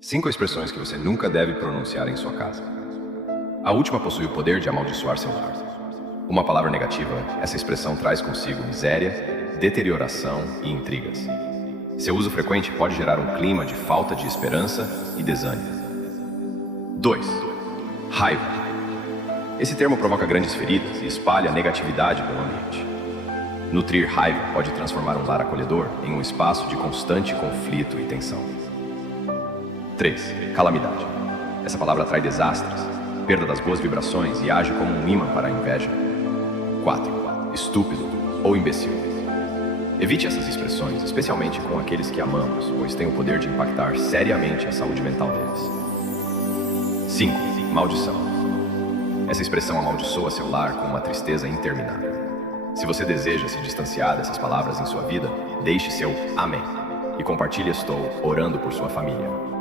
5 expressões que você nunca deve pronunciar em sua casa. A última possui o poder de amaldiçoar seu lar. Uma palavra negativa, essa expressão traz consigo miséria, deterioração e intrigas. Seu uso frequente pode gerar um clima de falta de esperança e desânimo. 2. Raiva. Esse termo provoca grandes feridas e espalha negatividade pelo ambiente. Nutrir raiva pode transformar um lar acolhedor em um espaço de constante conflito e tensão. 3. Calamidade. Essa palavra atrai desastres, perda das boas vibrações e age como um imã para a inveja. 4. Estúpido ou imbecil. Evite essas expressões, especialmente com aqueles que amamos, pois têm o poder de impactar seriamente a saúde mental deles. 5. Maldição. Essa expressão amaldiçoa seu lar com uma tristeza interminável. Se você deseja se distanciar dessas palavras em sua vida, deixe seu amém e compartilhe "Estou orando por sua família".